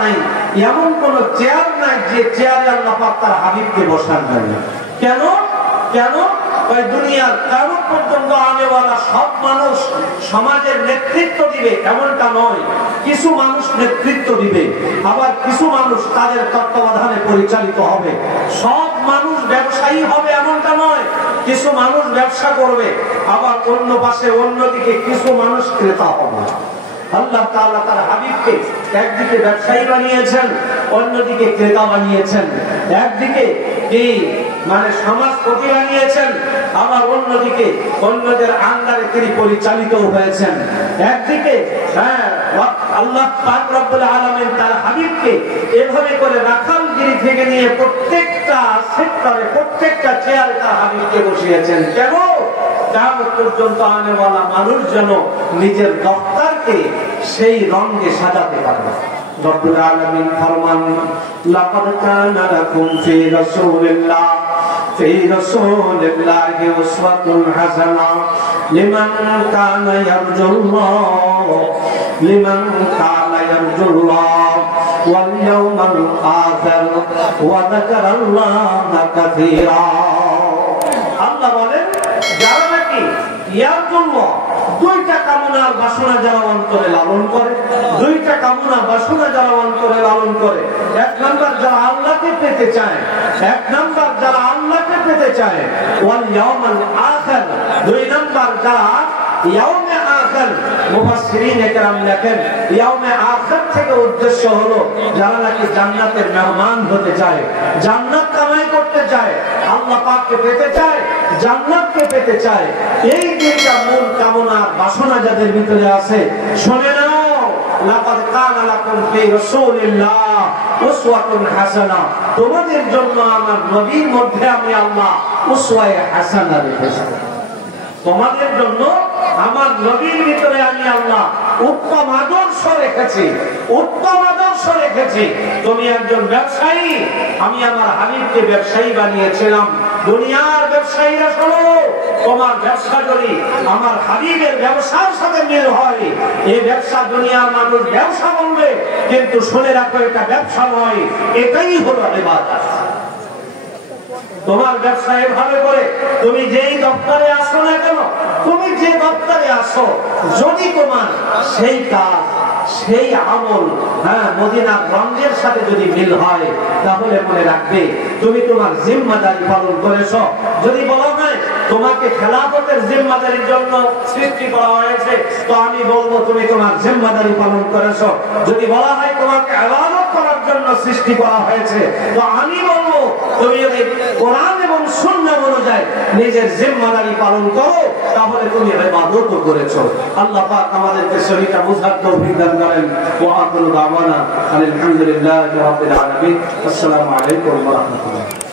নাই, এমন কোন চেয়ার নাই যে চেয়ারে আল্লাহ পাক তার হাবিবকে বসান না। কেন? কেন? ওই দুনিয়ার কিয়ামত পর্যন্ত আনেওয়ালা সব মানুষ সমাজের নেতৃত্ব দিবে এমনটা নয়। কিছু মানুষ নেতৃত্ব দিবে, আবার কিছু মানুষ তাদের তত্ত্বাবধানে পরিচালিত হবে। সব মানুষ ব্যবসায়ী হবে এমনটা নয়। কিছু মানুষ ব্যবসা করবে, আবার অন্য পাশে অন্যদিকে কিছু মানুষ ক্রেতা হবে। আল্লাহ তাআলা তার হাবিবকে একদিকে ব্যবসায়ী বানিয়েছেন, অন্যদিকে ক্রেতা বানিয়েছেন। একদিকে কি মানে সমাজপতি বানিয়েছেন, আবার অন্যদিকে অন্যদের আন্ডারে তিনি পরিচালিত হয়েছেন। একদিকে আল্লাহ পাক রব্বুল আলামিন তার হাবিবকে এভাবে করে রাখালগিরি থেকে নিয়ে প্রত্যেকটা সেক্টরে, প্রত্যেকটা চেয়ারে তার হাবিবকে বসিয়েছেন। কেন? কিয়ামত পর্যন্ত আনেওয়ালা মানুষ যেন নিজের দফতরকে সেই রঙে সাজাতে পারে। রব্বুল আলামিন ফরমান, লাকাদ কানা লাকুম ফি রাসূলিল্লাহি উসওয়াতুন হাসানাহ লিমান কানা ইয়ারজুল্লাহ ওয়াল ইয়াওমাল আখির ওয়া যাকারাল্লাহা কাসীরা। আল্লাহ বলেন, যারা নাকি ইয়ারজুল্লাহ দুইটা কামনার বাসনা যারা অন্তরে লালন করে, দুইটা কামনা বাসনা যারা অন্তরে লালন করে, এক নাম্বার যারা আল্লাহকে পেতে চায়, এক নাম্বার যারা আল্লাহকে পেতে চায়, ওয়াল ইয়াউমাল আখির, দুই নাম্বার যারা ইয়াউমে আখির। মুফাসসিরিন একরাম লেখেন, ইয়াউমে আখির থেকে উদ্দেশ্য হলো যারা নাকি জান্নাতের মেহমান হতে চায়, জান্নাত কামাই করতে চায়, আল্লাহ পাককে পেতে চায়, জান্নাতকে পেতে চায়। এই দুইটা মূল কামনা বাসনা যাদের ভিতরে আছে, শুনে নাও, লাকাদ কানা লাকুম ফি রাসূলিল্লাহ উসওয়াতুন হাসানাহ, তোমাদের জন্য আমার নবীর মধ্যে আমি আল্লাহ উসওয়ায়ে হাসানাহ রেখেছি। তোমাদের জন্য আমার নবীর ভিতরে আমি আল্লাহ উত্তম আদর্শ রেখেছি, উত্তম আদর্শ রেখেছি। তুমি একজন ব্যবসায়ী, আমি আমার হাবিবকে ব্যবসায়ী বানিয়েছিলাম। দুনিয়ার ব্যবসায়ীরা শোনো, তোমার ব্যবসা যদি আমার হাবিবের ব্যবসার সাথে মিল হয়, এই ব্যবসা দুনিয়ার মানুষ ব্যবসা বলবে, কিন্তু শুনে রাখো এটা ব্যবসা নয়, এটাই হলো ইবাদত। তোমার ব্যবসা এভাবে করে তুমি যেই দপ্তরে আসো না কেন, তুমি যে দপ্তরে আসো, যদি তোমার সেই কাজ, সেই আমল মদিনার রঙের সাথে যদি মিল হয়, তাহলে মনে রাখবে তুমি তোমার জিম্মাদারি পালন করেছো। যদি বলা হয় তোমাকে খেলাফতের জিম্মাদারির জন্য সৃষ্টি করা হয়েছে, তো আমি বলবো তুমি তোমার জিম্মাদারি পালন করেছো। যদি বলা হয় তোমাকে ইবাদত করার জন্য সৃষ্টি করা হয়েছে, তো আমি বলবো তুমি যদি কোরআন এবং সুন্নাহ অনুযায়ী নিজের জিম্মাদারি পালন করো, তাহলে তুমি ইবাদত করেছো। আল্লাহ পাক আমাদেরকে সহিটা বুঝার তৌফিক দান করেন। ওয়া আখিরু দাওয়ানা আলহামদুলিল্লাহি রাব্বিল আলামিন। আসসালামু আলাইকুম ওয়া রাহমাতুল্লাহ।